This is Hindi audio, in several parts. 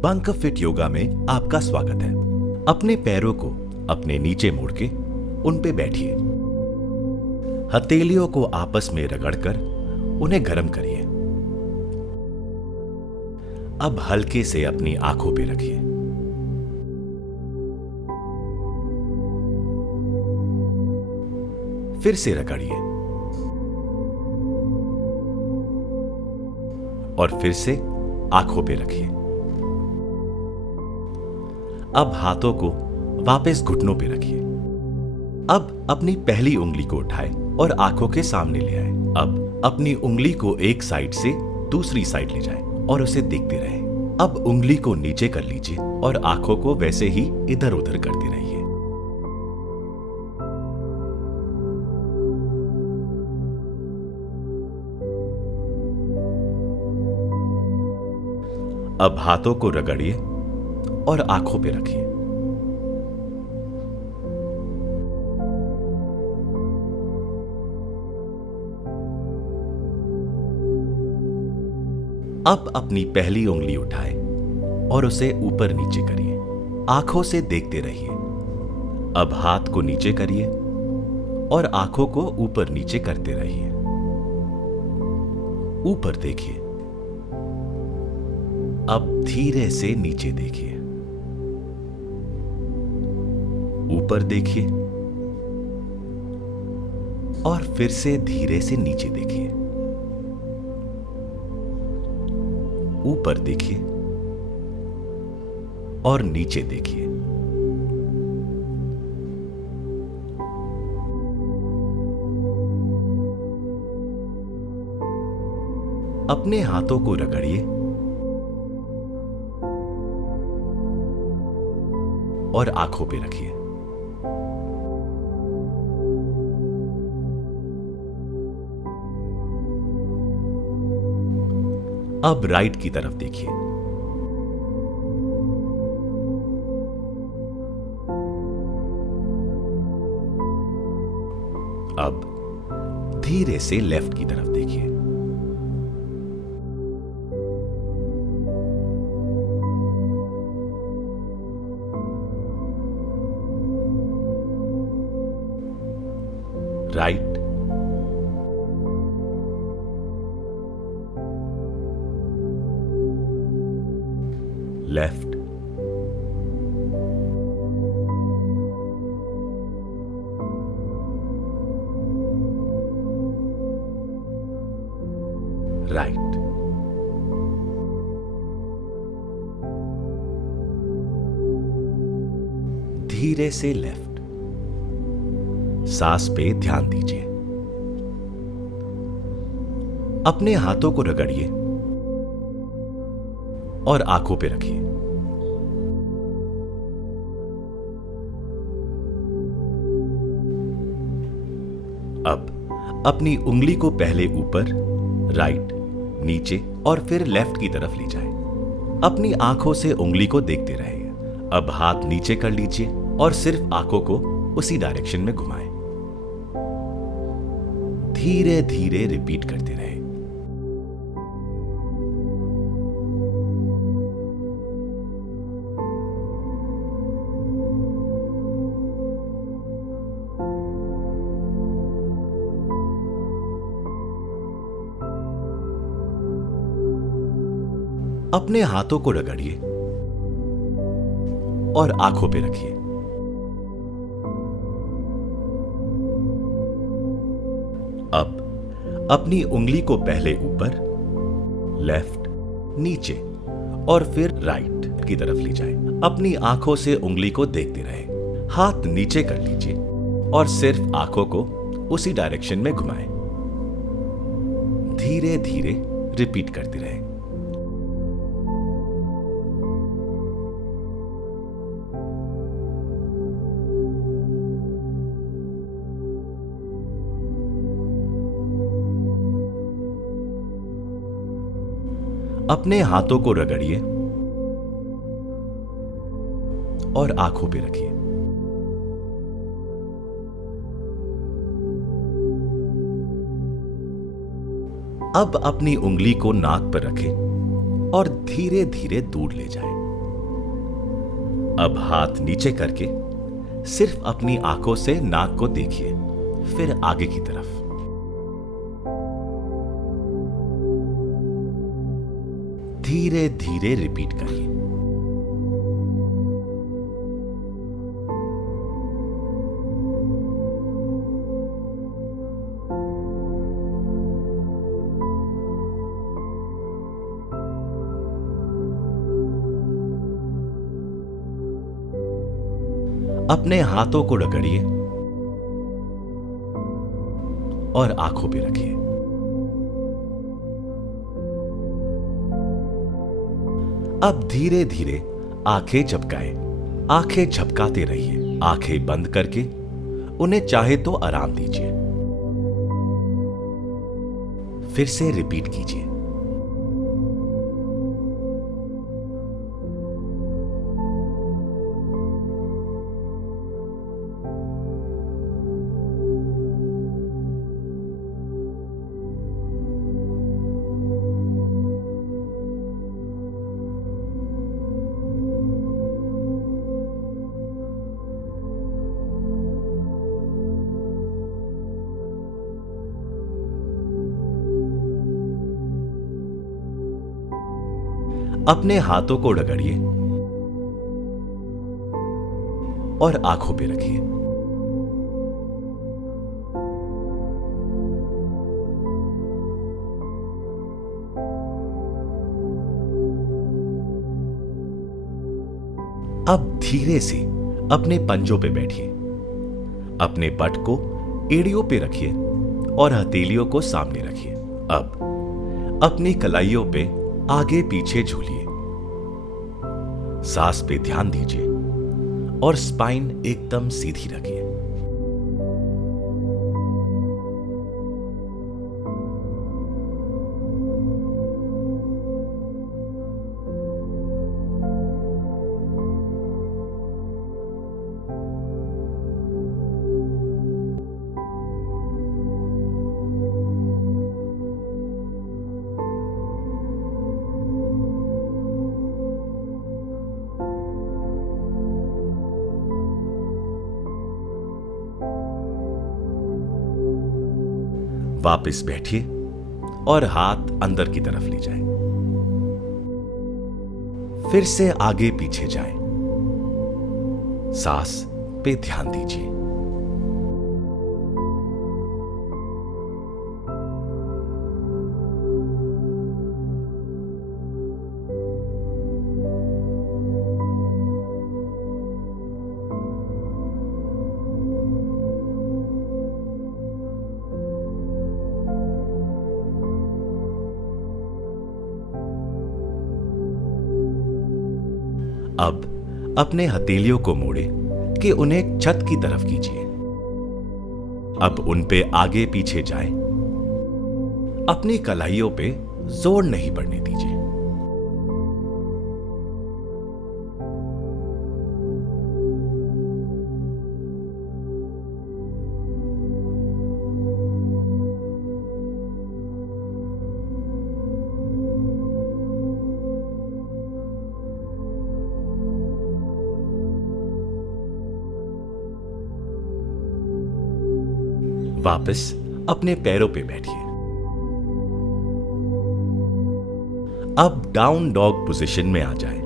बंक फिट योगा में आपका स्वागत है। अपने पैरों को अपने नीचे मोड़ के उन पे बैठिए। हथेलियों को आपस में रगड़कर उन्हें गर्म करिए। अब हल्के से अपनी आंखों पे रखिए। फिर से रगड़िए और फिर से आंखों पे रखिए। अब हाथों को वापस घुटनों पे रखिए। अब अपनी पहली उंगली को उठाएं और आंखों के सामने ले आए। अब अपनी उंगली को एक साइड से दूसरी साइड ले जाएं और उसे देखते रहें। अब उंगली को नीचे कर लीजिए और आंखों को वैसे ही इधर उधर करते रहिए। अब हाथों को रगड़िए और आंखों पे रखिए। अब अपनी पहली उंगली उठाएं और उसे ऊपर नीचे करिए। आंखों से देखते रहिए। अब हाथ को नीचे करिए और आंखों को ऊपर नीचे करते रहिए। ऊपर देखिए। अब धीरे से नीचे देखिए। ऊपर देखिए और फिर से धीरे से नीचे देखिए। ऊपर देखिए और नीचे देखिए। अपने हाथों को रगड़िए और आंखों पे रखिए। अब राइट की तरफ देखिए। अब धीरे से लेफ्ट की तरफ देखिए। Right, left, right. धीरे से लेफ्ट। सांस पे ध्यान दीजिए। अपने हाथों को रगड़िए और आंखों पे रखिए। अब अपनी उंगली को पहले ऊपर, राइट, नीचे और फिर लेफ्ट की तरफ ले जाएं। अपनी आंखों से उंगली को देखते रहिए। अब हाथ नीचे कर लीजिए और सिर्फ आंखों को उसी डायरेक्शन में घुमाएं। धीरे धीरे रिपीट करते रहें। अपने हाथों को रगड़िए और आंखों पे रखिए। अब अपनी उंगली को पहले ऊपर, लेफ्ट, नीचे और फिर राइट की तरफ ले जाएं। अपनी आंखों से उंगली को देखते रहें। हाथ नीचे कर लीजिए और सिर्फ आंखों को उसी डायरेक्शन में घुमाएं। धीरे धीरे रिपीट करते रहें। अपने हाथों को रगड़िए और आंखों पे रखिए। अब अपनी उंगली को नाक पर रखें और धीरे धीरे दूर ले जाएं। अब हाथ नीचे करके सिर्फ अपनी आंखों से नाक को देखिए, फिर आगे की तरफ। धीरे धीरे रिपीट करिए। अपने हाथों को रगड़िए और आंखों पे रखिए। अब धीरे धीरे आंखें झपकाएं। आंखें झपकाते रहिए, आंखें बंद करके उन्हें चाहे तो आराम दीजिए। फिर से रिपीट कीजिए। अपने हाथों को रगड़िए और आंखों पे रखिए। अब धीरे से अपने पंजों पे बैठिए। अपने पट को एड़ियों पे रखिए और हथेलियों को सामने रखिए। अब अपनी कलाइयों पे आगे पीछे झूलिए। सांस पे ध्यान दीजिए और स्पाइन एकदम सीधी रखिए। वापस बैठिए और हाथ अंदर की तरफ ले जाएं। फिर से आगे पीछे जाएं। सांस पे ध्यान दीजिए। अब अपने हथेलियों को मोड़े कि उन्हें छत की तरफ कीजिए। अब उन पे आगे पीछे जाएं। अपनी कलाइयों पे जोर नहीं पड़ने दीजिए। वापस अपने पैरों पे बैठिए। अब डाउन डॉग पोजीशन में आ जाएं।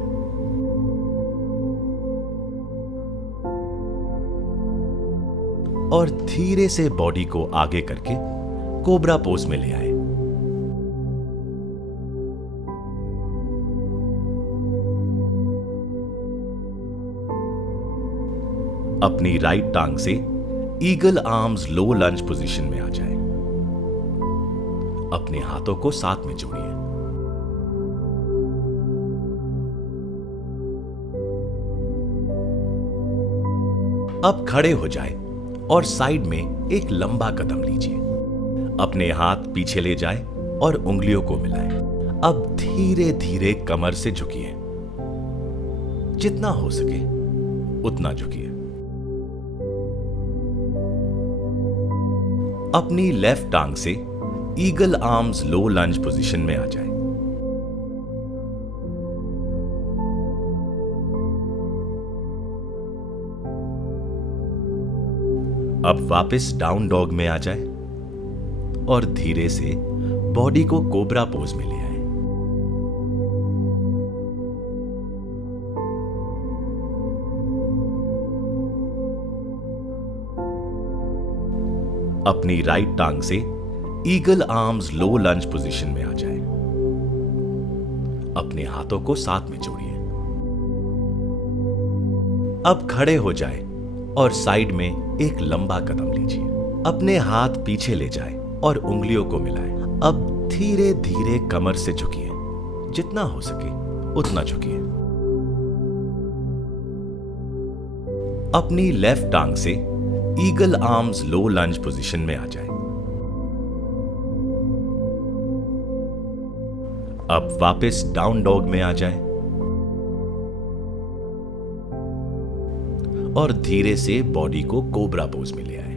और धीरे से बॉडी को आगे करके कोबरा पोज में ले आए। अपनी राइट टांग से ईगल आर्म्स लो लंज पोजीशन में आ जाए। अपने हाथों को साथ में जोड़िए। अब खड़े हो जाए और साइड में एक लंबा कदम लीजिए। अपने हाथ पीछे ले जाए और उंगलियों को मिलाएं। अब धीरे धीरे कमर से झुकिए। जितना हो सके उतना झुकिए। अपनी लेफ्ट टांग से ईगल आर्म्स लो लंज पोजीशन में आ जाए। अब अब वापस डाउन डॉग में आ जाए और धीरे से बॉडी को कोबरा पोज में ले आए। अपनी राइट टांग से ईगल आर्म्स लो लंज पोजीशन में आ जाए। अपने हाथों को साथ में जोड़िए। अब खड़े हो जाए और साइड में एक लंबा कदम लीजिए। अपने हाथ पीछे ले जाए और उंगलियों को मिलाएं। अब धीरे धीरे कमर से झुकिए, जितना हो सके उतना झुकिए। अपनी लेफ्ट टांग से ईगल आर्म्स लो लंज पोजीशन में आ जाए। अब वापस डाउन डॉग में आ जाए और धीरे से बॉडी को कोबरा पोज में ले आए।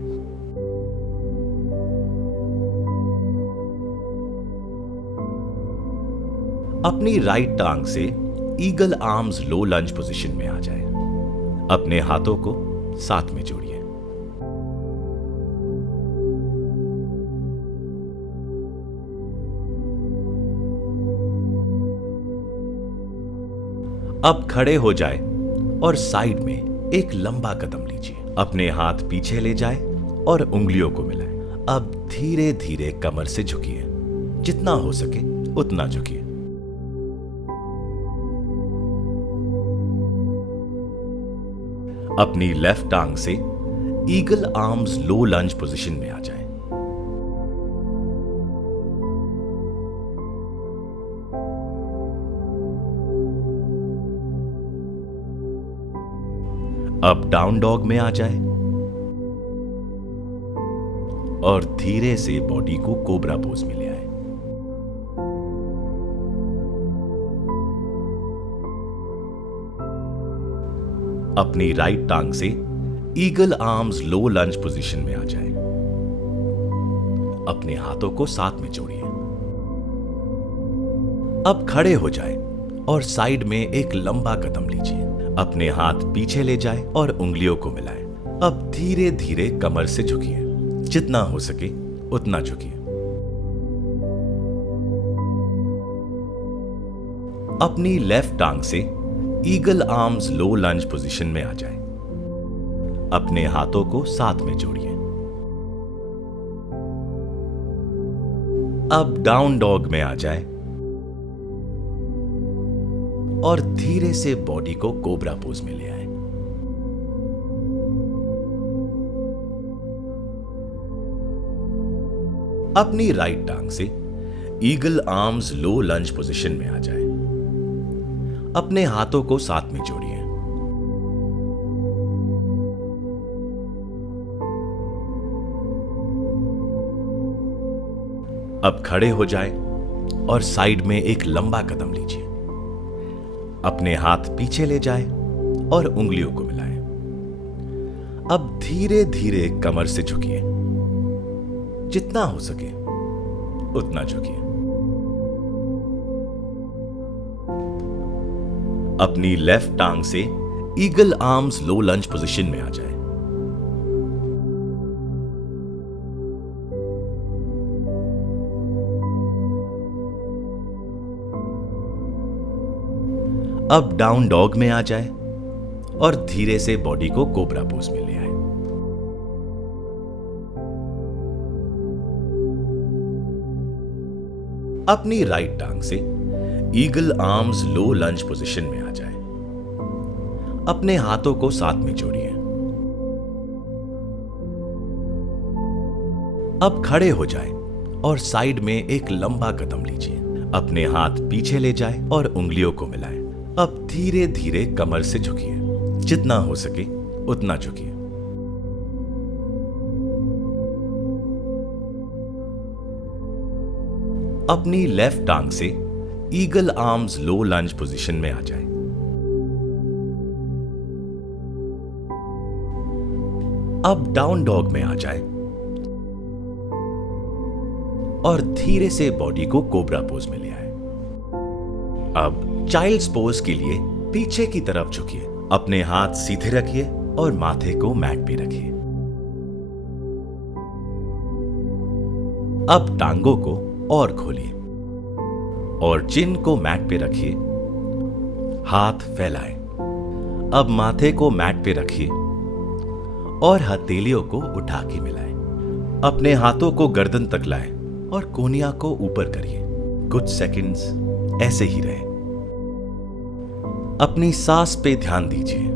अपनी राइट टांग से ईगल आर्म्स लो लंज पोजीशन में आ जाए। अपने हाथों को साथ में जोड़िए। अब खड़े हो जाए और साइड में एक लंबा कदम लीजिए। अपने हाथ पीछे ले जाए और उंगलियों को मिलाएं। अब धीरे धीरे कमर से झुकिए, जितना हो सके उतना झुकिए। अपनी लेफ्ट टांग से ईगल आर्म्स लो लंज पोजीशन में आ जाए। अब डाउन डॉग में आ जाए और धीरे से बॉडी को कोबरा पोज में ले आए। अपनी राइट टांग से ईगल आर्म्स लो लंज पोजीशन में आ जाए। अपने हाथों को साथ में जोड़िए। अब खड़े हो जाए और साइड में एक लंबा कदम लीजिए। अपने हाथ पीछे ले जाए और उंगलियों को मिलाएं। अब धीरे धीरे कमर से झुकिए, जितना हो सके उतना झुकिए। अपनी लेफ्ट टांग से ईगल आर्म्स लो लंज पोजीशन में आ जाए। अपने हाथों को साथ में जोड़िए। अब डाउन डॉग में आ जाए और धीरे से बॉडी को कोबरा पोज में ले आए। अपनी राइट टांग से ईगल आर्म्स लो लंज पोजीशन में आ जाए। अपने हाथों को साथ में जोड़िए। अब खड़े हो जाए और साइड में एक लंबा कदम लीजिए। अपने हाथ पीछे ले जाए और उंगलियों को मिलाएं। अब धीरे धीरे कमर से झुकिए, जितना हो सके उतना झुकिए। अपनी लेफ्ट टांग से ईगल आर्म्स लो लंज पोजीशन में आ जाए। अब डाउन डॉग में आ जाए और धीरे से बॉडी को कोबरा पोज में ले आए। अपनी राइट टांग से ईगल आर्म्स लो लंज पोजीशन में आ जाए। अपने हाथों को साथ में जोड़िए। अब खड़े हो जाए और साइड में एक लंबा कदम लीजिए। अपने हाथ पीछे ले जाए और उंगलियों को मिलाएं। अब धीरे धीरे कमर से झुकिए, जितना हो सके उतना झुकिए। अपनी लेफ्ट टांग से ईगल आर्म्स लो लंज पोजीशन में आ जाए। अब डाउन डॉग में आ जाए और धीरे से बॉडी को कोबरा पोज में ले आए। अब चाइल्ड्स पोज के लिए पीछे की तरफ झुकिए। अपने हाथ सीधे रखिए और माथे को मैट पे रखिए। अब टांगों को और खोलिए और चिन को मैट पे रखिए। हाथ फैलाएं। अब माथे को मैट पे रखिए और हथेलियों को उठा के मिलाएं। अपने हाथों को गर्दन तक लाएं और कोहनियां को ऊपर करिए। कुछ सेकंड्स ऐसे ही रहे। अपनी सांस पे ध्यान दीजिए।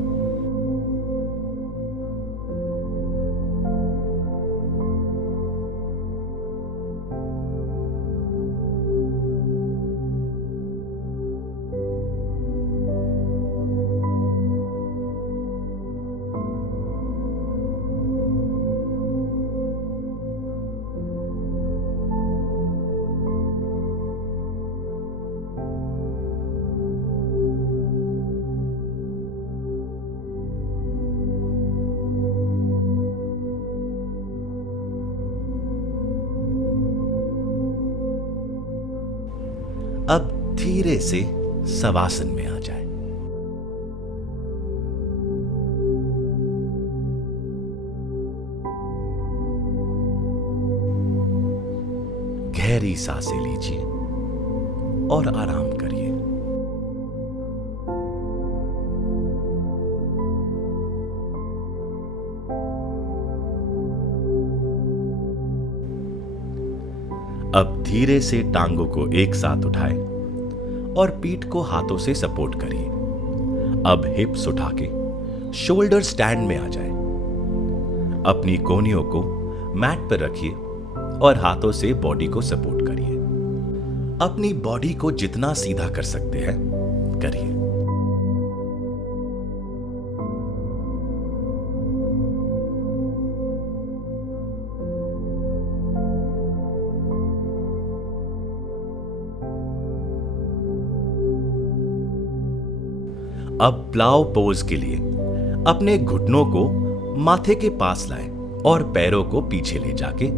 अब धीरे से शवासन में आ जाए। गहरी सांसें लीजिए और आराम करिए। अब धीरे से टांगों को एक साथ उठाएं और पीठ को हाथों से सपोर्ट करिए। अब हिप्स उठा के शोल्डर स्टैंड में आ जाए। अपनी कोहनियों को मैट पर रखिए और हाथों से बॉडी को सपोर्ट करिए। अपनी बॉडी को जितना सीधा कर सकते हैं करिए। अब प्लाव पोज के लिए अपने घुटनों को माथे के पास लाएं और पैरों को पीछे ले जाके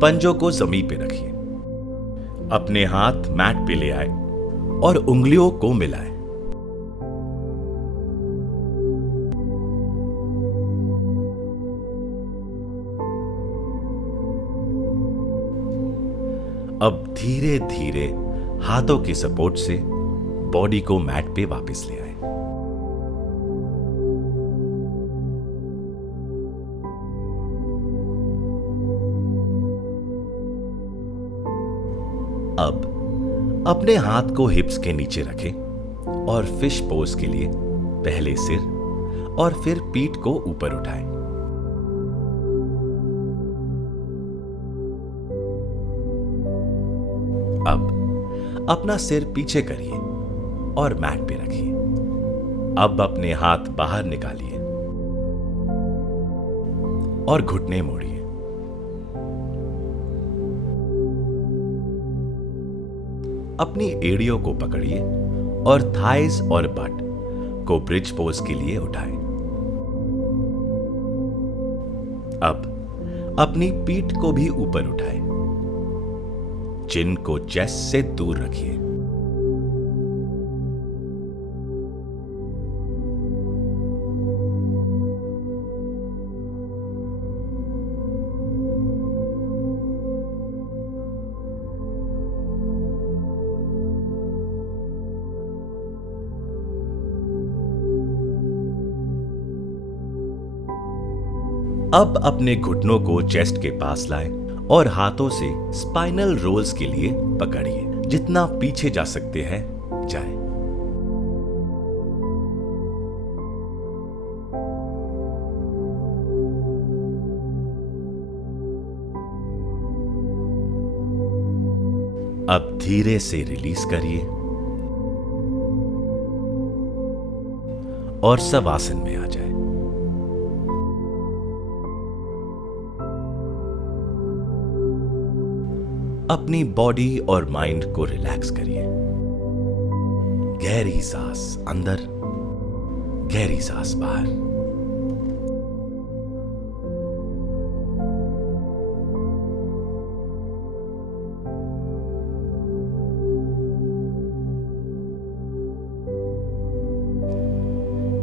पंजों को जमीन पे रखिए। अपने हाथ मैट पे ले आए और उंगलियों को मिलाएं। अब धीरे धीरे हाथों के सपोर्ट से बॉडी को मैट पे वापस ले आए। अब अपने हाथ को हिप्स के नीचे रखें और फिश पोज के लिए पहले सिर और फिर पीठ को ऊपर उठाएं। अब अपना सिर पीछे करिए और मैट पे रखिए। अब अपने हाथ बाहर निकालिए और घुटने मोड़िए। अपनी एड़ियों को पकड़िए और थाइज और बट को ब्रिज पोज के लिए उठाएं। अब अपनी पीठ को भी ऊपर उठाएं। चिन को चेस्ट से दूर रखिए। अब अपने घुटनों को चेस्ट के पास लाएं और हाथों से स्पाइनल रोल्स के लिए पकड़िए। जितना पीछे जा सकते हैं जाएं। अब धीरे से रिलीज करिए और शवासन में आ जाए। अपनी बॉडी और माइंड को रिलैक्स करिए। गहरी सांस अंदर, गहरी सांस बाहर।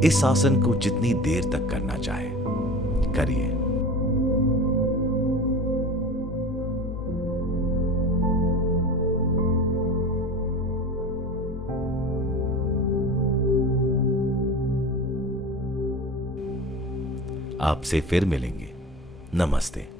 इस आसन को जितनी देर तक करना चाहे करिए। आपसे फिर मिलेंगे। नमस्ते।